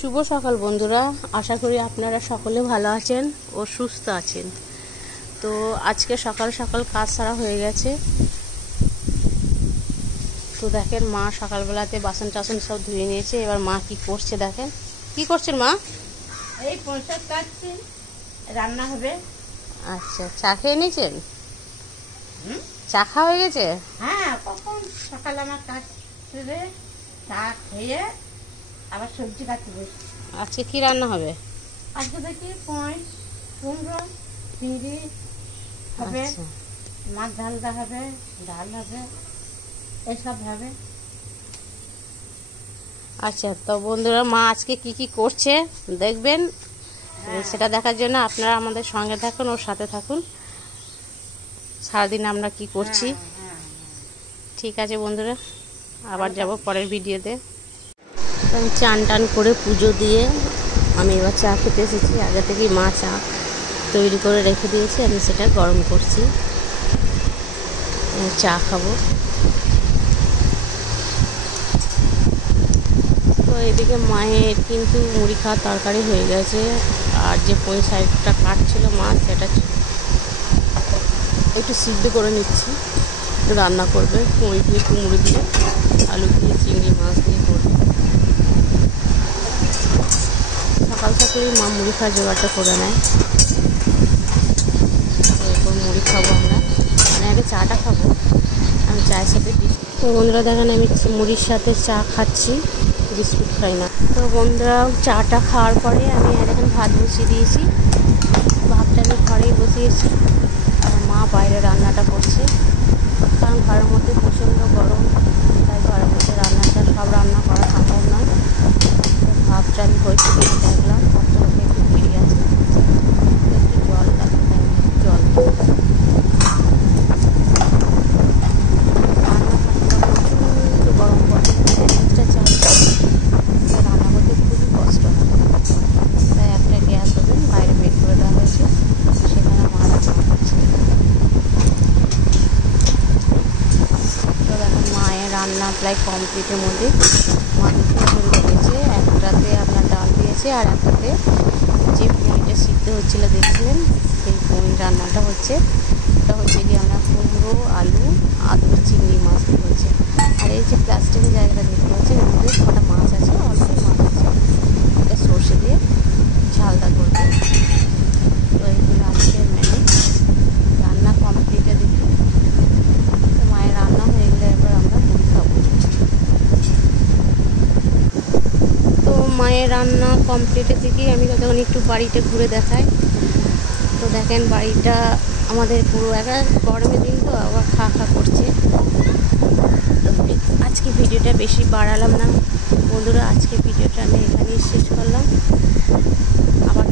শুভ সকাল বন্ধুরা, আশা করি আপনারা সকলে ভালো আছেন ও সুস্থ আছেন। তো আজকে সকাল সকাল কাজ সারা হয়ে গেছে। তো দেখেন মা সকালবেলাতে বাসন টাসন সব ধুয়ে নিয়েছে। এবার মা কি করছে দেখেন। কি করছেন মা? এই পয়সা কাটছি, রান্না হবে। আচ্ছা, চা খেয়ে নিয়েছেন? চা খাওয়া হয়ে গেছে? হ্যাঁ, কখন সকালে আমার কাজ করে চা খেয়ে আবার সবজি কাটতে বসি। আজকে কি রান্না হবে? আজকে দেখি কুমড়ো চিংড়ি হবে, মাছ ঝালদা হবে, ডাল হবে, এসব হবে। আচ্ছা, তো বন্ধুরা মা আজকে কি কি করছে দেখবেন। সেটা দেখার জন্য আপনারা আমাদের সঙ্গে থাকুন, ওর সাথে থাকুন। সারাদিন আমরা কি করছি। ঠিক আছে বন্ধুরা, আবার যাব পরের ভিডিওতে। আমি চান টান করে পুজো দিয়ে আমি এবার চা খেতে এসেছি। আগে থেকেই মা চা তৈরি করে রেখে দিয়েছে, আমি সেটা গরম করছি, চা খাবো। তো এদিকে মায়ের কিন্তু মুড়ি খাওয়ার তরকারি হয়ে গেছে। আর যে পুঁই শাকটা কাটছিল মা, সেটা একটু সিদ্ধ করে নিচ্ছি, রান্না করবে পুঁই দিয়ে, কুমড়ো দিয়ে, আলু দিয়ে, চিংড়ি মাছ দিয়ে করবে। সকাল সকালেই মা মুড়ি খাওয়ার জোগাড়টা করে নেয়। এরপর মুড়ি খাবো আমরা, মানে আগে চাটা খাবো। আমি চায়ের সাথে তো বন্ধুরা দেখেন আমি মুড়ির সাথে চা খাচ্ছি, বিস্কুট খাই না। তো বন্ধুরা চাটা খাওয়ার পরে আমি এখন ভাত বসিয়ে দিয়েছি। ভাতটা আমি ঘরেই বসিয়েছি, আমার মা বাইরে রান্নাটা করছে। কারণ ঘরের মধ্যে প্রচণ্ড গরম, তাই ঘরের মধ্যে রান্নাটা সব রান্না করা সম্ভব নয়। ভাতটা আমি হয়েছে কিনা দেখলাম, ভাতটা হতে একটু দেরি আছে, একটু জল লাগবে, তাই জল প্রচণ্ড গরম পড়ে, একটা চাল রান্না করতে খুবই কষ্ট হয়। তাই একটা গ্যাস ওভেন বাইরে বের করে দেওয়া হয়েছে, সেখানে মা রান্না করছে। তো দেখুন মায়ের রান্না প্রায় কমপ্লিটের মধ্যে। মা দুটো ধরে দিয়েছে, একটাতে আপনার ডাল দিয়েছে আর একটাতে যে পুঁইটা সিদ্ধ হচ্ছিলো দেখছিলেন, সেই পুঁই রান্নাটা হচ্ছে। ওটা হচ্ছে কি আমরা কুমড়ো, আলু, আলু, চিংড়ি মাছ দিয়ে হচ্ছে। আর এই যে প্লাস্টিকের জায়গাটা দেখতে পাচ্ছেন, এর মধ্যে কটা মাছ আছে, অল্পই মাছ আছে। এটা সর্ষে দিয়ে ঝালদা করবে। তো এইগুলো আজকের মেনু। রান্না কমপ্লিটে দেখি। তো মায়ের রান্না হয়ে গেলে এবার আমরা মুড়ি খাবো। তো মায়ের রান্না কমপ্লিটের দিকেই আমি তখন একটু বাড়িটা ঘুরে দেখাই। তো দেখেন বাড়িটা আমাদের পুরো একটা গরমের দিন, তো আবার খা খা করছে। তো আজকে ভিডিওটা বেশি বাড়ালাম না বন্ধুরা, আজকে ভিডিওটা আমি এখানেই শেষ করলাম। আবার